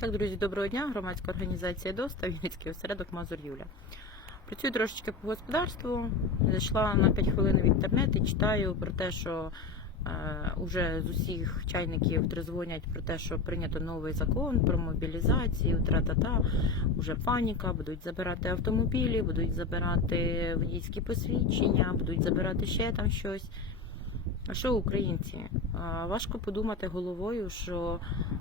Так, друзі, доброго дня. Громадська організація ДОСТА, Вінницький осередок Мазур Юля. Працюю трошечки по господарству. Зайшла на 5 хвилин в інтернет і читаю про те, що е, з усіх чайників дзвонять про те, що прийнято новий закон про мобілізацію, тра-та-та. Уже паніка, будуть забирати автомобілі, будуть забирати водійські посвідчення, будуть забирати ще там щось. А що українці? Важко подумати головою, що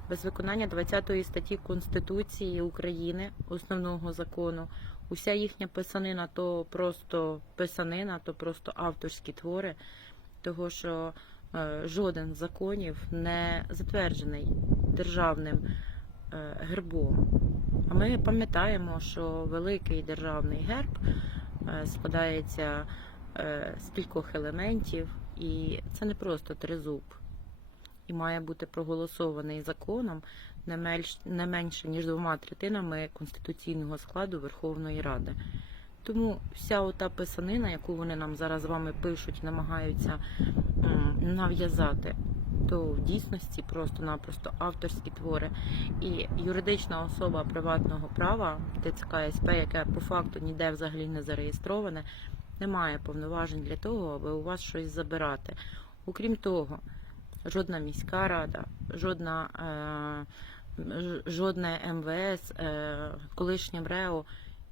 без виконання 20 статті Конституції України, основного закону, уся їхня писанина то просто писанина, то просто авторські твори, того що е, жоден з законів не затверджений державним е, гербом. А ми пам'ятаємо, що великий державний герб е, складається з кількох елементів, і це не просто тризуб. І має бути проголосований законом не менш не менше ніж двома третинами конституційного складу Верховної Ради. Тому вся ота писанина, яку вони нам зараз з вами пишуть намагаються нав'язати, то в дійсності просто-напросто авторські твори. І юридична особа приватного права ТЦК СП, яке по факту ніде взагалі не зареєстроване, не має повноважень для того, аби у вас щось забирати. Окрім того, жодна міська рада, жодна, е, жодне МВС, е, колишнє МРЕО,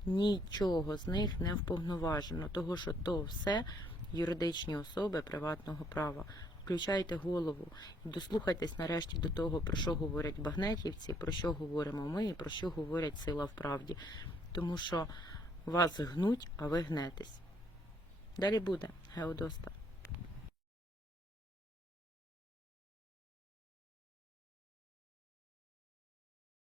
нічого з них не вповноважено, того що то все юридичні особи приватного права. Включайте голову і дослухайтесь нарешті до того, про що говорять багнетівці, про що говоримо ми і про що говорять сила в правді. Тому що вас гнуть, а ви гнетесь. Далі буде Геодоста.